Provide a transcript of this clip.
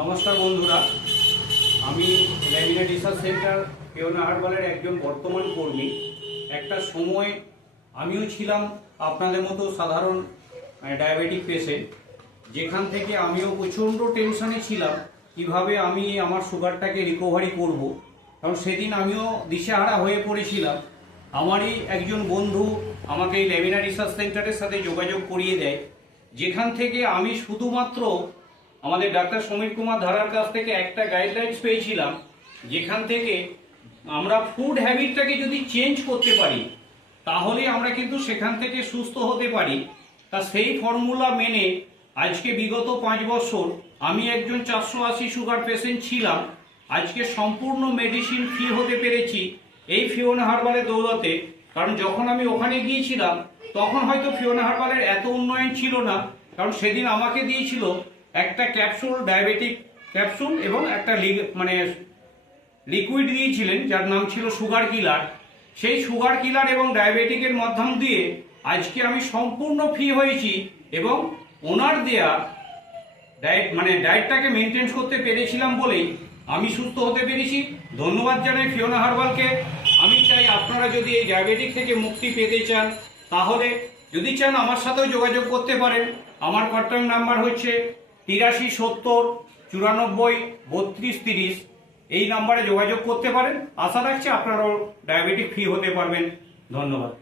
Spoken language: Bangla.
নমস্কার বন্ধুরা, আমি ল্যামিনা রিসার্চ সেন্টার ফিওনা হার্বালের একজন বর্তমান কর্মী। একটা সময় আমিও ছিলাম আপনাদের মতো সাধারণ ডায়াবেটিক পেশেন্ট, যেখান থেকে আমিও প্রচণ্ড টেনশনে ছিলাম কিভাবে আমি আমার সুগারটাকে রিকভারি করব। কারণ সেদিন আমিও দিশেহারা হয়ে পড়েছিলাম। আমারই একজন বন্ধু আমাকে এই ল্যামিনা রিসার্চ সেন্টারের সাথে যোগাযোগ করিয়ে দেয়, যেখান থেকে আমি শুধুমাত্র আমাদের ডাক্তার সমীর কুমার ধারার কাছ থেকে একটা গাইডলাইন্স পেয়েছিলাম, যেখান থেকে আমরা ফুড হ্যাবিটটাকে যদি চেঞ্জ করতে পারি তাহলে আমরা কিন্তু সেখান থেকে সুস্থ হতে পারি। তা সেই ফর্মুলা মেনে আজকে বিগত 5 বছর আমি একজন 480 সুগার পেশেন্ট ছিলাম। আজকে সম্পূর্ণ মেডিসিন ফ্রি হতে পেরেছি এই ফিওনা হার্বালের দৌলতে। কারণ যখন আমি ওখানে গিয়েছিলাম তখন হয়তো ফিওনা হার্বালের এত উন্নয়ন ছিল না, কারণ সেদিন আমাকে দিয়েছিল একটা ক্যাপসুল, ডায়াবেটিক ক্যাপসুল, এবং একটা লিকুইড দিয়েছিলেন যার নাম ছিল সুগার কিলার। সেই সুগার কিলার এবং ডায়াবেটিকের মাধ্যম দিয়ে আজকে আমি সম্পূর্ণ ফ্রি হয়েছি এবং ওনার দেয়া ডায়েটটাকে মেনটেন করতে পেরেছিলাম বলেই আমি সুস্থ হতে পেরেছি। ধন্যবাদ জানাই ফিওনা হার্বালকে। আমি চাই আপনারা যদি এই ডায়াবেটিক থেকে মুক্তি পেতে চান তাহলে যদি চান আমার সাথেও যোগাযোগ করতে পারেন। আমার কন্ট্যাক্ট নাম্বার হচ্ছে 83 70 94 32 30। এই নাম্বারে যোগাযোগ করতে পারেন। আশা রাখছি আপনারাও ডায়াবেটিক ফ্রি হতে পারবেন। ধন্যবাদ।